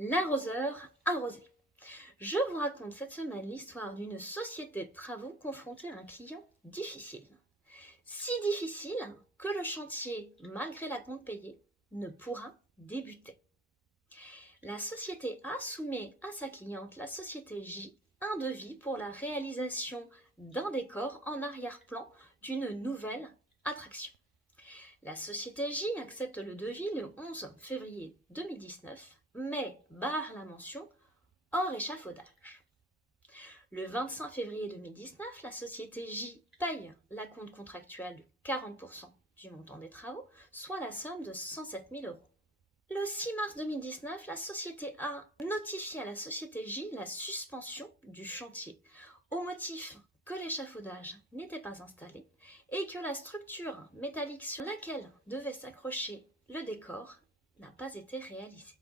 L'arroseur arrosé. Je vous raconte cette semaine l'histoire d'une société de travaux confrontée à un client difficile. Si difficile que le chantier, malgré la compte payée, ne pourra débuter. La société A soumet à sa cliente, la société J, un devis pour la réalisation d'un décor en arrière-plan d'une nouvelle attraction. La société J accepte le devis le 11 février 2019, mais barre la mention hors échafaudage. Le 25 février 2019, la société J paye l'acompte contractuel de 40% du montant des travaux, soit la somme de 107 000 euros. Le 6 mars 2019, la société A notifie à la société J la suspension du chantier, au motif que l'échafaudage n'était pas installé et que la structure métallique sur laquelle devait s'accrocher le décor n'a pas été réalisée.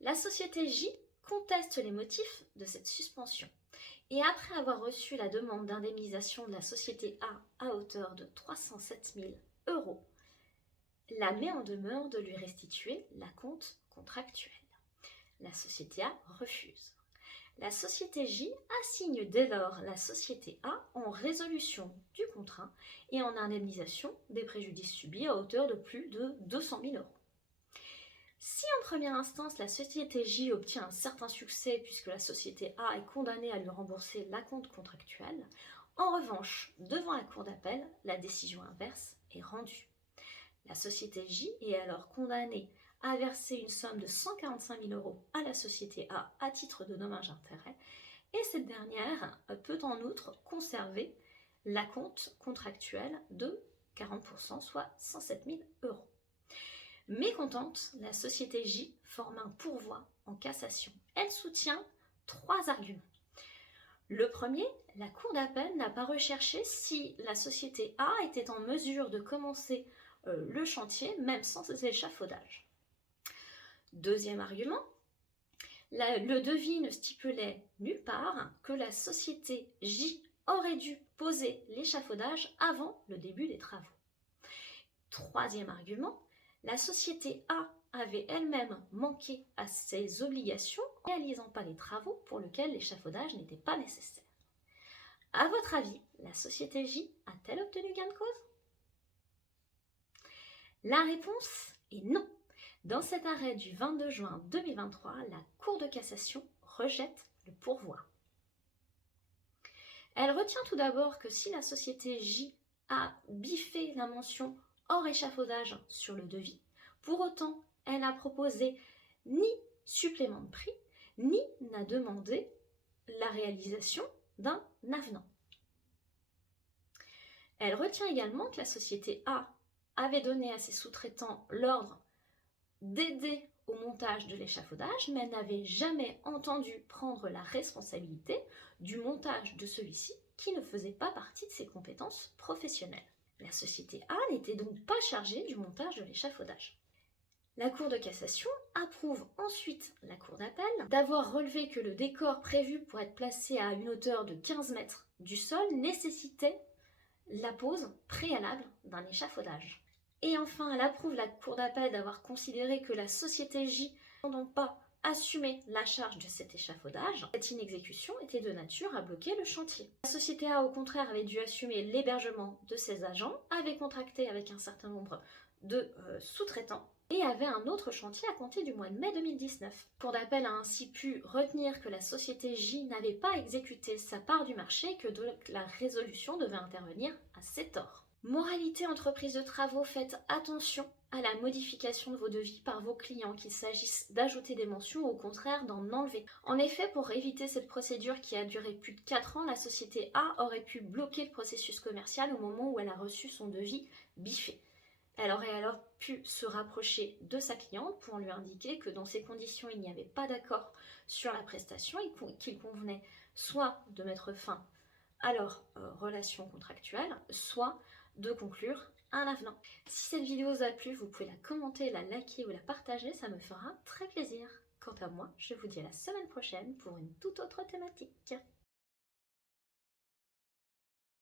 La société J conteste les motifs de cette suspension et après avoir reçu la demande d'indemnisation de la société A à hauteur de 307 000 euros, la met en demeure de lui restituer l'acompte contractuel. La société A refuse. La société J assigne dès lors la société A en résolution du contrat et en indemnisation des préjudices subis à hauteur de plus de 200 000 euros. Si en première instance la société J obtient un certain succès puisque la société A est condamnée à lui rembourser l'acompte contractuel, en revanche, devant la cour d'appel, la décision inverse est rendue. La société J est alors condamnée à verser une somme de 145 000 euros à la société A à titre de dommage-intérêt et cette dernière peut en outre conserver l'acompte contractuel de 40%, soit 107 000 euros. Mécontente, la société J forme un pourvoi en cassation. Elle soutient 3 arguments. Le premier, la cour d'appel n'a pas recherché si la société A était en mesure de commencer le chantier même sans échafaudage. Deuxième argument, le devis ne stipulait nulle part que la société J aurait dû poser l'échafaudage avant le début des travaux. Troisième argument, la société A avait elle-même manqué à ses obligations en ne réalisant pas les travaux pour lesquels l'échafaudage n'était pas nécessaire. À votre avis, la société J a-t-elle obtenu gain de cause? La réponse est non. Dans cet arrêt du 22 juin 2023, la Cour de cassation rejette le pourvoi. Elle retient tout d'abord que si la société J a biffé la mention hors échafaudage sur le devis, pour autant, elle n'a proposé ni supplément de prix, ni n'a demandé la réalisation d'un avenant. Elle retient également que la société A avait donné à ses sous-traitants l'ordre d'aider au montage de l'échafaudage, mais elle n'avait jamais entendu prendre la responsabilité du montage de celui-ci qui ne faisait pas partie de ses compétences professionnelles. La société A n'était donc pas chargée du montage de l'échafaudage. La Cour de cassation approuve ensuite la Cour d'appel d'avoir relevé que le décor prévu pour être placé à une hauteur de 15 mètres du sol nécessitait la pose préalable d'un échafaudage. Et enfin, elle approuve la Cour d'appel d'avoir considéré que la société J n'a donc pas assumé la charge de cet échafaudage. Cette inexécution était de nature à bloquer le chantier. La société A, au contraire, avait dû assumer l'hébergement de ses agents, avait contracté avec un certain nombre de sous-traitants et avait un autre chantier à compter du mois de mai 2019. La Cour d'appel a ainsi pu retenir que la société J n'avait pas exécuté sa part du marché et que donc la résolution devait intervenir à ses torts. Moralité entreprise de travaux, faites attention à la modification de vos devis par vos clients, qu'il s'agisse d'ajouter des mentions ou au contraire d'en enlever. En effet, pour éviter cette procédure qui a duré plus de 4 ans, la société A aurait pu bloquer le processus commercial au moment où elle a reçu son devis biffé. Elle aurait alors pu se rapprocher de sa cliente pour lui indiquer que dans ces conditions, il n'y avait pas d'accord sur la prestation et qu'il convenait soit de mettre fin à leur relation contractuelle, soit de conclure un avenant. Si cette vidéo vous a plu, vous pouvez la commenter, la liker ou la partager, ça me fera très plaisir. Quant à moi, je vous dis à la semaine prochaine pour une toute autre thématique.